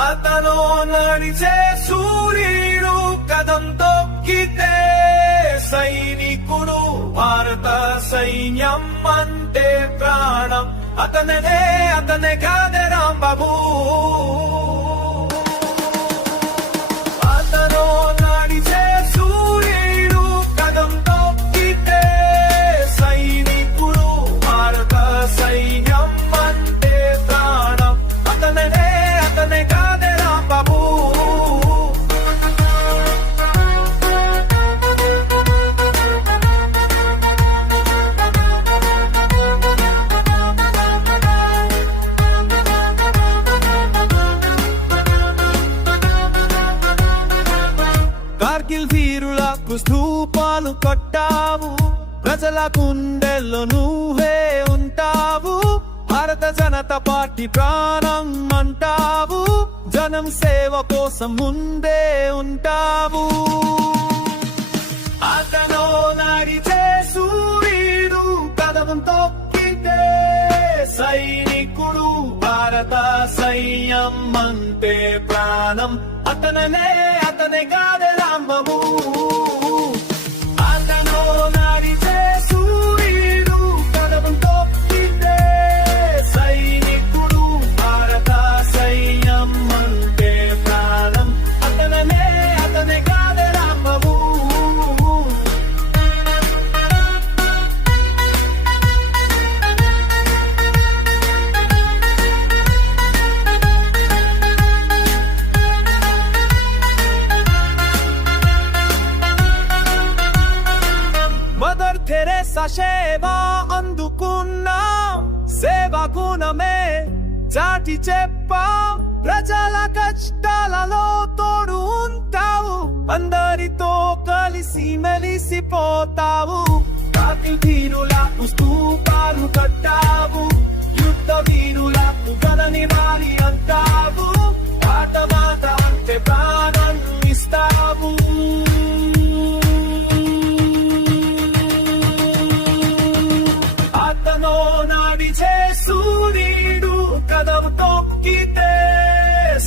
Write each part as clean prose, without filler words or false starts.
అతను నడిచే సూర్యుడు కదం తొక్కితే సైనికుడు భారత సైన్యం అంటే ప్రాణం అతనే కాదే రాంబాబు అతను నడిచే సూర్యుడు కదం తొక్కితే సైనికుడు భారత సైన్యం అంటే ప్రాణం అతనే కాదే రాంబాబు కార్గిల్ వీరులకు స్తూపాలు కట్టావు ప్రజల గుండెల్లో నువ్వే ఉంటావు భారత జనతా పార్టీ ప్రాణం అంటావు జనం సేవ కోసం ముందే ఉంటావు అతను నడిచే సూర్యుడు కదం తొక్కితే సైనికుడు భారత సైన్యం అంటే ప్రాణం అతనే కాదే రాంబాబు అతను నడిచే సూర్యుడు కదం తొక్కితే సైనికుడు భారత సైన్యం అంటే ప్రాణం అతనే కాదే రాంబాబు మదర్ తెరేసా సేవ అందుకున్నా సేవా గుణమే చాటి చెప్పా ప్రజల కష్టాలలో తోడు ఉంటావు అందరితో కలిసి మెలిసిపోతావు కార్గిల్ వీరులకు స్తూపాలు కట్టావు యుద్ధ వీరులకు గణనివారి అంటావు మాట అంటే ప్రాణం ఇస్తావు అతను నడిచే సూర్యుడు కదం తొక్కితే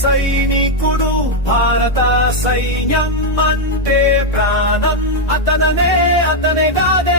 సైనికుడు భారత సైన్యం అంటే ప్రాణం అతనే కాదే